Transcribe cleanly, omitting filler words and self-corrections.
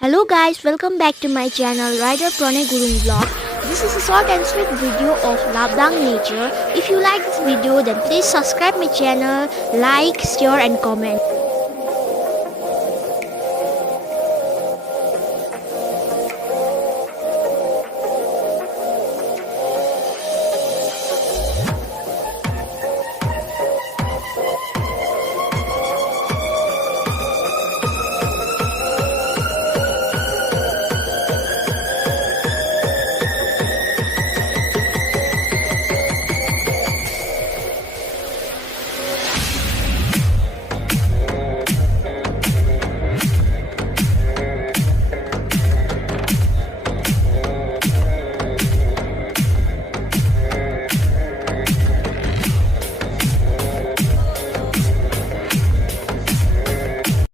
Hello guys, welcome back to my channel Rider Pranay Gurung Vlog. This is a short and sweet video of Labdang nature. If you like this video then please subscribe my channel, like, share and comment.